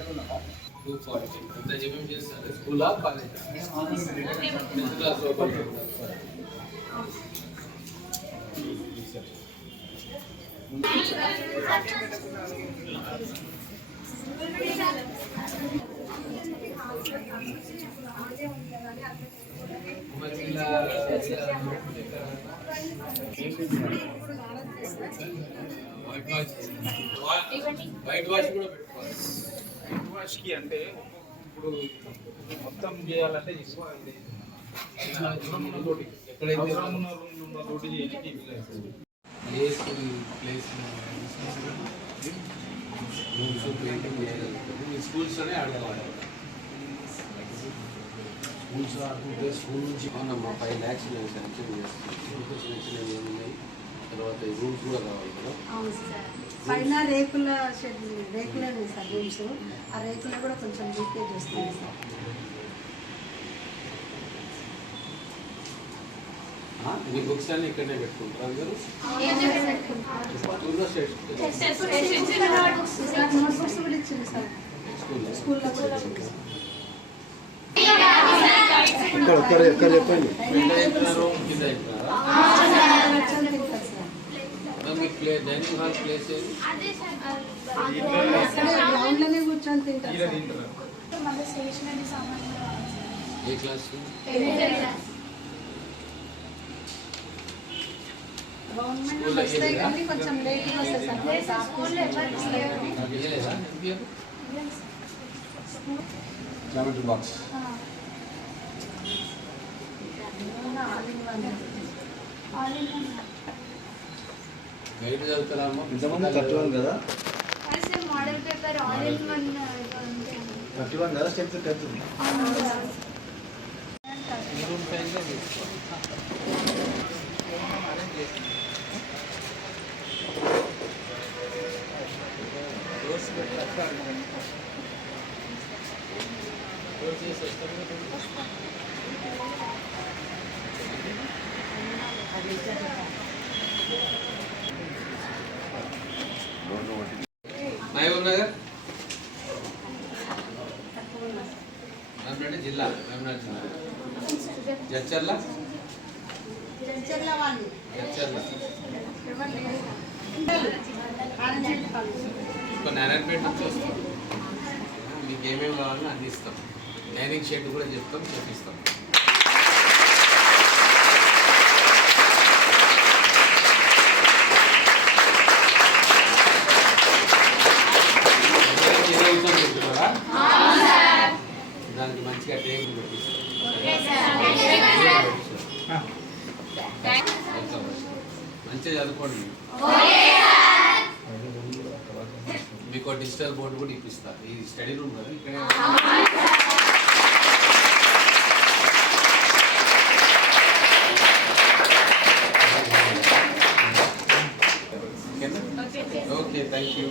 240 ఎంత ఏమేమి చేస్తారు స్కూలా కాలేజా క్లాస్ లో వైట్ వాష్ కూడా పెట్టుకోవాలి. వైట్ వాష్ కి అంటే ఇప్పుడు మొత్తం చేయాలంటే ఎక్కువ ఎక్కడైతే తోటి చేయడానికి స్కూల్స్లోనే ఆడుకోవాలి. స్కూల్స్ ఆడుకుంటే స్కూల్ నుంచి అవునమ్మా 5 lakhs మేము సెలెక్షన్ చేస్తాం. ఏమున్నాయి తర్వాత రూమ్స్ కూడా కావాలి కదా. అవును సార్, పైన రేకులే సార్ రూమ్స్. ఆ రేకులో కూడా కొంచెం లీకేజ్ వస్తుంది సార్. మీ బుక్స్ అన్ని ఇక్కడనే పెట్టుకుంటారు అందరూ? నోట్బుక్స్ కూడా ఇచ్చింది సార్ స్కూల్లో కూడా. రూమ్ కింద డైనింగ్ హాల్ ప్లేస్ గ్రౌండ్ లోనే కూర్చొని తింటారు. ఏ క్లాస్? గవర్నమెంట్ వస్తాయి కానీ కొంచెం లేట్గా వస్తాయి సార్. జామెట్రీ బాక్స్ గైడ్ చదువుతారమ్మా? ఇంతమంది 31 కదా, model paper all in one 31 కదా స్టెప్స్ 10. రూమ్ సైజ్లో మహబూబ్ నగర్ జిల్లా వేమనాడు జిల్లా. జడ్చర్ల నారాయణపేట నుంచి వస్తాం. మీకు ఏమేమి కావాలో అందిస్తాం. డైనింగ్ షెడ్ కూడా చెప్తాం, చూపిస్తాం. దానికి మంచిగా టేబుల్ పెట్టిస్తాం. మంచిగా చదువుకోండి. మీకు డిజిటల్ బోర్డు కూడా ఇప్పిస్తారు. ఇది స్టడీ రూమ్ కదా ఇక్కడ. Okay, thank you.